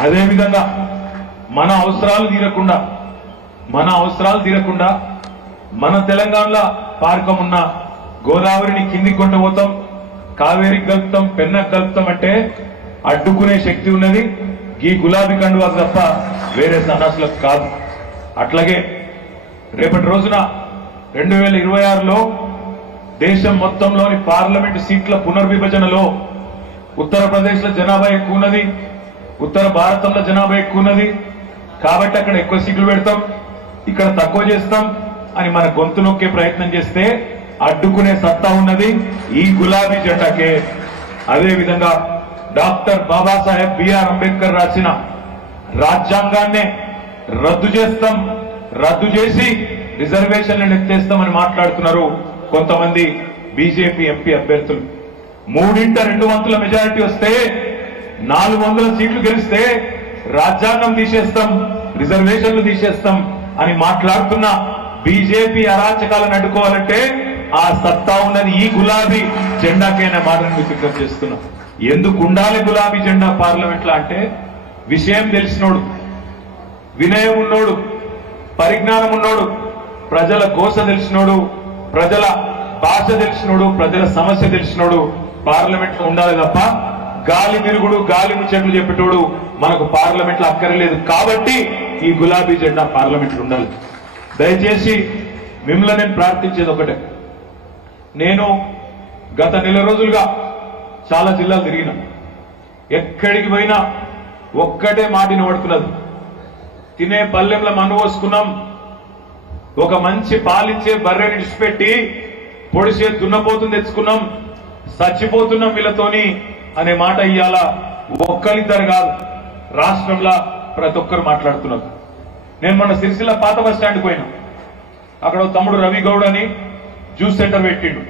అదేవిధంగా మన అవసరాలు తీరకుండా మన తెలంగాణలో పార్కమున్న గోదావరిని కిందికి కొండపోతాం, కావేరికి కలుపుతాం, పెన్నకు కలుపుతాం అంటే అడ్డుకునే శక్తి ఉన్నది ఈ గులాబీ కండువా తప్ప వేరే సన్నాసులకు కాదు. అట్లాగే రేపటి రోజున 2026లో దేశం మొత్తంలోని పార్లమెంట్ సీట్ల పునర్విభజనలో ఉత్తరప్రదేశ్ లో జనాభా ఎక్కువ ఉన్నది, ఉత్తర భారతంలో జనాభా ఎక్కువ ఉన్నది కాబట్టి అక్కడ ఎక్కువ సీట్లు పెడతాం, ఇక్కడ తక్కువ చేస్తాం అని మన గొంతు నొక్కే ప్రయత్నం చేస్తే అడ్డుకునే సత్తా ఉన్నది ఈ గులాబీ జెండాకే. అదేవిధంగా డాక్టర్ బాబాసాహెబ్ బిఆర్ అంబేద్కర్ రాసిన రాజ్యాంగాన్నే రద్దు చేసి రిజర్వేషన్లను ఎత్తేస్తామని మాట్లాడుతున్నారు కొంతమంది బీజేపీ ఎంపీ అభ్యర్థులు. 3/2 మెజారిటీ వస్తే 400 సీట్లు గెలిస్తే రాజ్యాంగం తీసేస్తాం, రిజర్వేషన్లు తీసేస్తాం అని మాట్లాడుతున్న బీజేపీ అరాచకాలను అడ్డుకోవాలంటే ఆ సత్తా ఉన్నది ఈ గులాబీ జెండాకైనా మాటను విజ్ఞప్తి చేస్తున్నాం. ఎందుకు ఉండాలి గులాబీ జెండా పార్లమెంట్ లో అంటే విషయం తెలిసినోడు, వినయం ఉన్నోడు, పరిజ్ఞానం ఉన్నోడు, ప్రజల కోస తెలిసినోడు, ప్రజల భాష తెలిసినోడు, ప్రజల సమస్య తెలిసినోడు పార్లమెంట్ లో ఉండాలి తప్ప గాలి తిరుగుడు గాలి ముచ్చట్లు చెప్పేటోడు మనకు పార్లమెంట్ లో అక్కర్లేదు. కాబట్టి ఈ గులాబీ జెండా పార్లమెంట్ లో ఉండాలి. దయచేసి మిమ్మల్ని నేను ప్రార్థించేది ఒకటే, నేను గత నెల రోజులుగా చాలా జిల్లాలు తిరిగినా, ఎక్కడికి పోయినా ఒక్కటే మాట వినబడుతున్నది, తినే పల్లెంలో మన్ను పోసుకున్నాం, ఒక మంచి పాలిచ్చే బర్రెని విడిచిపెట్టి పొడిసే దున్నపోతుని తెచ్చుకున్నాం, చచ్చిపోతున్నాం వీళ్ళతోని అనే మాట ఇయ్యాల ఒక్కరిద్దరు కాదు రాష్ట్రంలో ప్రతి ఒక్కరు మాట్లాడుతున్నారు. నేను మొన్న సిరిసిల్ల పాత బస్ స్టాండ్కి పోయినా, అక్కడ తమ్ముడు రవి గౌడ్ అని జ్యూస్ సెంటర్ పెట్టిండు,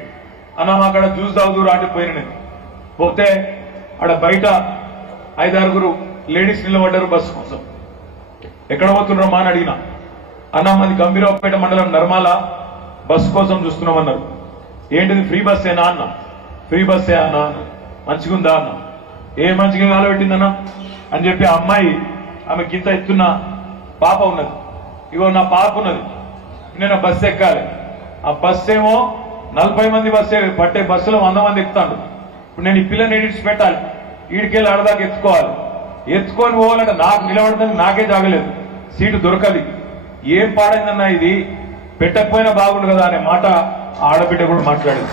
అన్నా అక్కడ జ్యూస్ తాగుదూరు అంటే పోయిన నేను పోతే ఆడ బయట 5-6 లేడీస్ నిలబడ్డారు బస్సు కోసం. ఎక్కడ పోతున్నారో మా అని అడిగినా, అన్నా మాది గంభీరావుపేట మండలం నర్మాల బస్సు కోసం చూస్తున్నామన్నారు. ఏంటిది ఫ్రీ బస్సేనా అన్న, ఫ్రీ బస్సే అన్న, మంచిగుందా అన్న, ఏ మంచిగా కాలబెట్టిందన్నా అని చెప్పి ఆ అమ్మాయి, ఆమె గింత ఎత్తున్న పాప ఉన్నది, ఇగో నా పాప ఉన్నది, నేను ఆ బస్సు ఎక్కాలి, ఆ బస్సు ఏమో 40 మంది బస్సే పట్టే బస్సులో 100 మంది ఎక్కుతాడు. ఇప్పుడు నేను ఈ పిల్లని ఎడిట్స్ పెట్టాలి, ఈడికెళ్ళి ఆడదాకా ఎత్తుకొని పోవాలంటే నాకు నిలబడదని నాకే జాగలేదు, సీటు దొరకది, ఏం పాడైందన్నా ఇది, పెట్టకపోయినా బాగుండు కదా అనే మాట ఆడబిడ్డ కూడా మాట్లాడింది.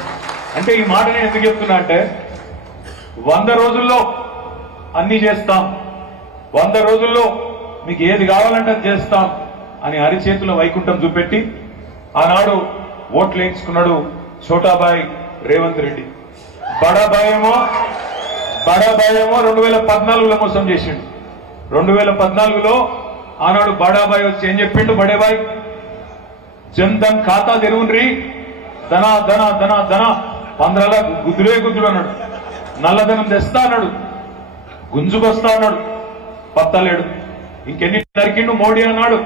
అంటే ఈ మాట నేను ఎందుకు చెప్తున్నా అంటే 100 రోజుల్లో అన్ని చేస్తాం, 100 రోజుల్లో మీకు ఏది కావాలంటే అది చేస్తాం అని అరిచేతిలో వైకుంఠం చూపెట్టి ఆనాడు ఓట్లు వేయించుకున్నాడు ఛోటాబాయ్ రేవంత్ రెడ్డి. బడాబాయ్ ఏమో 2014లో మోసం చేసిండు. 2014లో ఆనాడు బడాబాయ్ వచ్చి ఏం చెప్పిండు, బడేబాయ్ జన్ధన్ ఖాతా తెరువుండ్రి, ధనా ధనా ధనా ధనా 15 గుద్దులు అన్నాడు, నల్లధనం తెస్తా అన్నాడు, గుంజుకొస్తా అన్నాడు, పత్తలేడు. ఇంకెన్ని నరికిండు మోడీ అన్నాడు.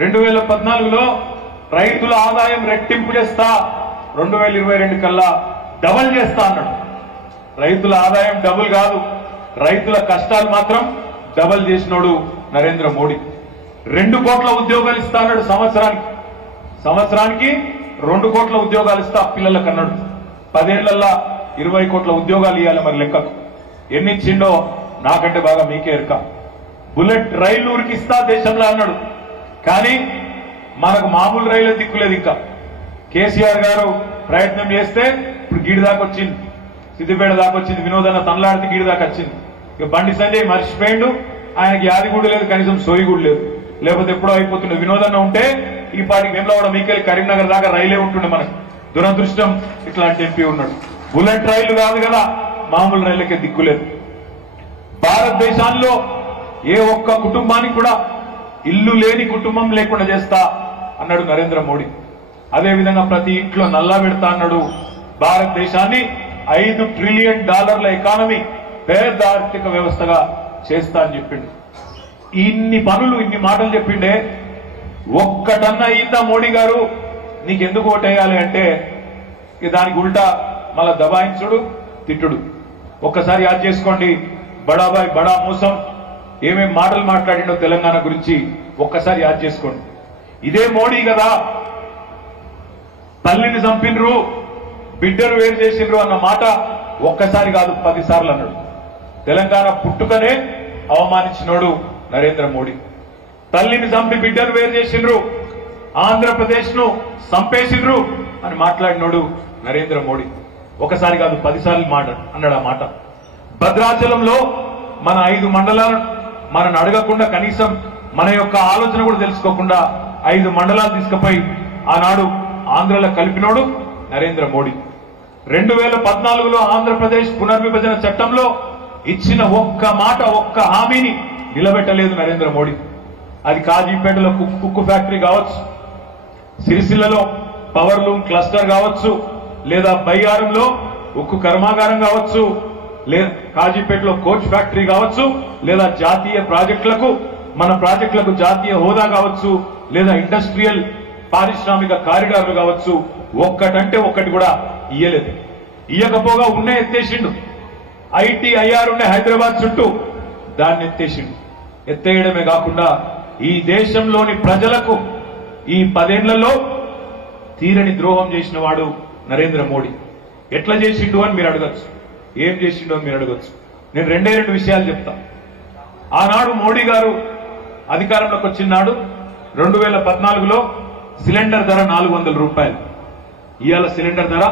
2014లో రైతుల ఆదాయం రెట్టింపు చేస్తా, 2022 కల్లా డబల్ చేస్తా అన్నాడు. రైతుల ఆదాయం డబుల్ కాదు, రైతుల కష్టాలు మాత్రం డబల్ చేసినోడు నరేంద్ర మోడీ. 2 కోట్ల ఉద్యోగాలు ఇస్తా అన్నాడు, సంవత్సరానికి 2 కోట్ల ఉద్యోగాలు ఇస్తా పిల్లలకు అన్నాడు. 10 ఏళ్లలో 20 కోట్ల ఉద్యోగాలు ఇవ్వాలి. మరి లెక్కకు ఎన్ని ఇచ్చిండో నాకంటే బాగా మీకే ఎరక. బుల్లెట్ రైలు ఉరికిస్తా దేశంలో అన్నాడు, కానీ మనకు మామూలు రైలు దిక్కులేదు. ఇంకా కేసీఆర్ గారు ప్రయత్నం చేస్తే ఇప్పుడు గీడి దాకా వచ్చింది, సిద్దిపేట దాకా వచ్చింది, వినోదన్న తనలాడితే గీడి దాకా వచ్చింది. ఇక బండి సంజయ్ మర్చిపోయిండు, ఆయనకి యాది కూడా లేదు, కనీసం సోయి కూడా లేదు, లేకపోతే ఎప్పుడో అయిపోతుండే. వినోదన్న ఉంటే ఈ పాటికి వేములవాడ మీకెళ్ళి కరీంనగర్ దాకా రైలే ఉంటుండే. మనకు దురదృష్టం ఇట్లాంటి ఎంపీ ఉన్నాడు. బుల్లెట్ రైలు కాదు కదా, మామూలు రైళ్లకే దిక్కులేదు. భారతదేశంలో ఏ ఒక్క కుటుంబానికి కూడా ఇల్లు లేని కుటుంబం లేకుండా చేస్తా అన్నాడు నరేంద్ర మోడీ. అదేవిధంగా ప్రతి ఇంట్లో నల్లా పెడతా అన్నాడు. భారతదేశాన్ని $5 ట్రిలియన్ ఎకానమీ, పెద్ద ఆర్థిక వ్యవస్థగా చేస్తా అని చెప్పిండు. ఇన్ని పనులు, ఇన్ని మాటలు చెప్పిండే, ఒక్కటన్నా అయిందా మోడీ గారు? నీకెందుకు ఓటేయాలి అంటే దానికి ఉల్టా మళ్ళా దబాయించుడు, తిట్టుడు. ఒక్కసారి యాద్ చేసుకోండి, బడాబాయ్ బడా మోసం ఏమేం మాటలు మాట్లాడిండో తెలంగాణ గురించి ఒక్కసారి యాద్ చేసుకోండి. ఇదే మోడీ కదా తల్లిని చంపినరు బిడ్డను వేరు చేసిండ్రు అన్న మాట ఒక్కసారి కాదు 10 సార్లు అన్నాడు. తెలంగాణ పుట్టుకనే అవమానించినోడు నరేంద్ర మోడీ. తల్లిని చంపి బిడ్డను వేరు చేసిండ్రు, ఆంధ్రప్రదేశ్ ను చంపేసిండ్రు అని మాట్లాడినోడు నరేంద్ర మోడీ. ఒకసారి కాదు 10 సార్లు అన్నాడు ఆ మాట. భద్రాచలంలో మన 5 మండలాలను మనని అడగకుండా కనీసం మన యొక్క ఆలోచన కూడా తెలుసుకోకుండా 5 మండలాలు తీసుకుపోయి ఆనాడు ఆంధ్రలో కలిపినోడు నరేంద్ర మోడీ. 2014లో ఆంధ్రప్రదేశ్ పునర్విభజన చట్టంలో ఇచ్చిన ఒక్క మాట ఒక్క హామీని నిలబెట్టలేదు నరేంద్ర మోడీ. అది కాజీపేటలో కుక్కు ఫ్యాక్టరీ కావచ్చు, సిరిసిల్లలో పవర్ లూమ్ క్లస్టర్ కావచ్చు, లేదా బయ్యారంలో ఉక్కు కర్మాగారం కావచ్చు, లేదా కాజీపేటలో కోచ్ ఫ్యాక్టరీ కావచ్చు, లేదా జాతీయ ప్రాజెక్టులకు మన ప్రాజెక్టులకు జాతీయ హోదా కావచ్చు, లేదా ఇండస్ట్రియల్ పారిశ్రామిక కారిడార్లు కావచ్చు, ఒక్కటంటే ఒక్కటి కూడా ఇయ్యలేదు. ఇయ్యకపోగా ఉన్నే ఎత్తేసిండు. ITIR ఉండే హైదరాబాద్ చుట్టూ దాన్ని ఎత్తేసిండు. ఎత్తేయడమే కాకుండా ఈ దేశంలోని ప్రజలకు ఈ 10 ఏళ్లలో తీరని ద్రోహం చేసిన వాడు నరేంద్ర మోడీ. ఎట్లా చేసిండు అని మీరు అడగచ్చు, ఏం చేసిండు అని మీరు అడగచ్చు. నేను 2 విషయాలు చెప్తా. ఆనాడు మోడీ గారు అధికారంలోకి వచ్చినాడు 2014లో సిలిండర్ ధర 400 రూపాయలు. ఇవాళ సిలిండర్ ధర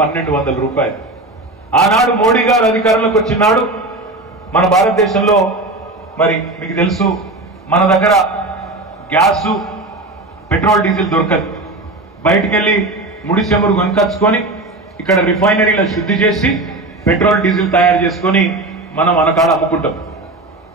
1200 రూపాయలు. ఆనాడు మోడీ గారు అధికారంలోకి వచ్చినాడు మన భారతదేశంలో మరి మీకు తెలుసు మన దగ్గర గ్యాసు పెట్రోల్ డీజిల్ దొరకదు. బయటికెళ్లి ముడి చెమురు కొనుకొచ్చుకొని ఇక్కడ రిఫైనరీలో శుద్ధి చేసి పెట్రోల్ డీజిల్ తయారు చేసుకొని మనం అనకాడ అమ్ముకుంటాం.